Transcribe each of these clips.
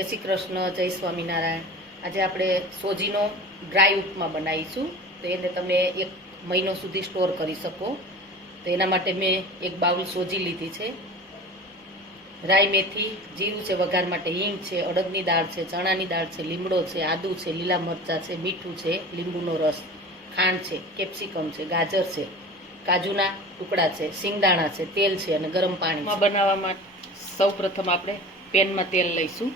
જય શ્રી કૃષ્ણ, જય સ્વામિનારાયણ। આજે આપણે સોજીનો ડ્રાય ઉપમા બનાવીશું, તો એને તમે 1 મહિનો સુધી સ્ટોર કરી શકો। તો એના માટે મેં એક બાઉલ સોજી લીધી છે, રાઈ મેથી, જીરું છે વઘાર માટે, હિંગ છે, અડદની દાળ છે, ચણાની દાળ છે, લીમડો છે, આદુ છે, લીલા મરચાં છે, મીઠું છે, લીંબુનો રસ, ખાંડ છે, કેપ્સિકમ છે, ગાજર છે, કાજુના ટુકડા છે, સિંગદાણા છે, તેલ છે અને ગરમ પાણી। બનાવવા માટે સૌપ્રથમ આપણે પેનમાં તેલ લઈશું।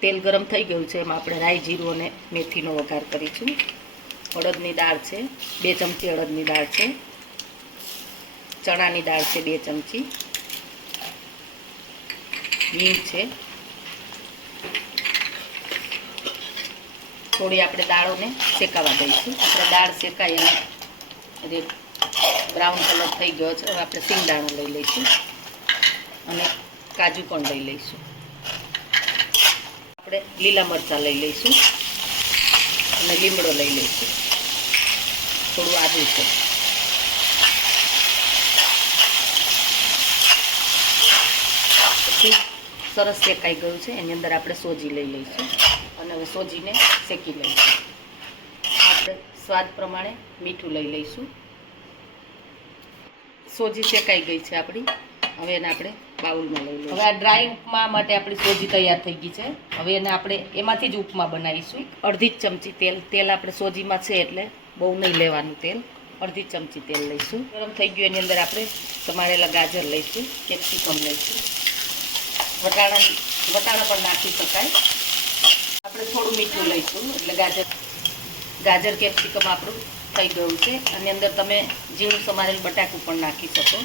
તેલ ગરમ થઈ ગયું છે, એમાં આપણે રાઈ, જીરું અને મેથીનો વઘાર કરીશું। અડદની દાળ છે 2 ચમચી, અડદની દાળ છે, ચણાની દાળ છે 2 ચમચી, હિંગ છે, થોડી આપણે દાળોને શેકાવા દઈશું। આપણે દાળ શેકાઈ અને બ્રાઉન કલર થઈ ગયો છે, હવે આપણે સિંગદાણા લઈ લઈશું અને કાજુ પણ લઈ લઈશું। આપણે લીલા મરચાં લઈ લઈશું અને લીમડો લઈ લઈશું, થોડું આદુ છે। પછી સરસ શેકાઈ ગયું છે, એની અંદર આપણે સોજી લઈ લઈશું અને હવે સોજીને શેકી લઈશું। આપણે સ્વાદ પ્રમાણે મીઠું લઈ લઈશું। સોજી શેકાઈ ગઈ છે આપણી, હવે એને આપણે બાઉલમાં લઈ લઈશું। હવે આ ડ્રાય ઉપમા માટે આપણી સોજી તૈયાર થઈ ગઈ છે। હવે એને આપણે એમાંથી જ ઉપમા બનાવીશું। અડધી ચમચી તેલ આપણે સોજીમાં છે એટલે બહુ નહીં લેવાનું તેલ, અડધી ચમચી તેલ લઈશું। ગરમ થઈ ગયું, એની અંદર આપણે સમારેલા ગાજર લઈશું, કેપ્સિકમ લઈશું, વટાણા પણ નાખી શકાય। આપણે થોડું મીઠું લઈશું એટલે ગાજર કેપ્સિકમ આપણું થઈ ગયું છે। આની અંદર તમે ઝીણું સમારેલ બટાકું પણ નાખી શકો।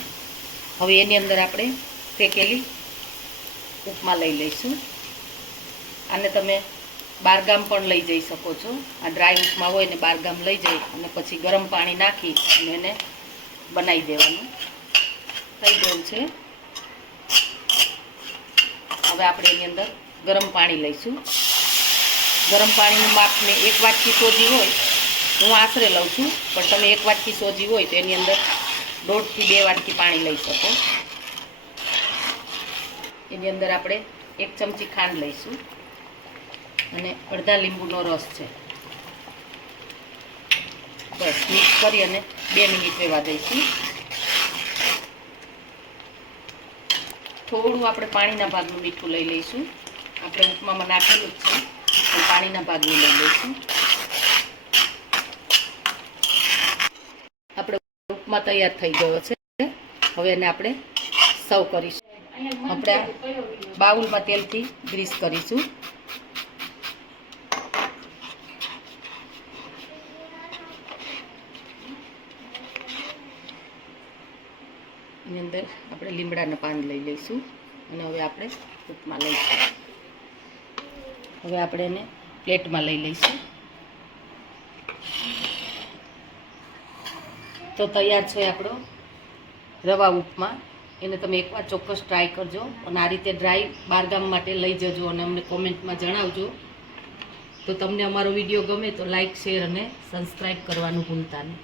હવે એની અંદર આપણે શેકેલી ઉપમા લઈ લઈશું। આને તમે બારગામ પણ લઈ જઈ શકો છો। આ ડ્રાય ઉપમા હોય ને બારગામ લઈ જઈ અને પછી ગરમ પાણી નાખી અને એને બનાવી દેવાનું। થઈ ગયું છે, હવે આપણે એની અંદર ગરમ પાણી લઈશું। ગરમ પાણીનું માપ મેં 1 વાટકી સોજી હોય, હું આશરે લઉં છું, પણ તમે 1 વાટકી સોજી હોય તો એની અંદર 1.5 થી 2 વાટકી પાણી લઈ શકો। એની અંદર આપણે 1 ચમચી ખાંડ લઈશું અને અડધા લીંબુનો રસ છે, બસ મિક્સ કરી અને 2 મિનિટ રહેવા દઈશું। થોડું આપણે પાણીના ભાગનું મીઠું લઈ લઈશું। આપણે ઉપમામાં નાખેલું જ છે, પણ પાણીના ભાગનું લઈ લઈશું। આપણે ઉપમા તૈયાર થઈ ગયો છે, હવે એને આપણે સર્વ કરીશું। આપણે બાઉલમાં તેલથી ગ્રીસ કરીશું। એની અંદર આપણે લીમડાના પાન લઈ લઈશું અને હવે આપણે ઉપમા લઈશું। હવે આપણે એને પ્લેટમાં લઈ લઈશું। તો તૈયાર છે આપણો રવા ઉપમા। એને તમે એકવાર ચોક્કસ ટ્રાય કરજો અને આ રીતે ડ્રાય બારગામ માટે લઈ જજો અને અમને કોમેન્ટમાં જણાવજો। તો તમને અમારો વિડીયો ગમે તો લાઈક, શેર અને સબસ્ક્રાઈબ કરવાનું ભૂલતા નહીં।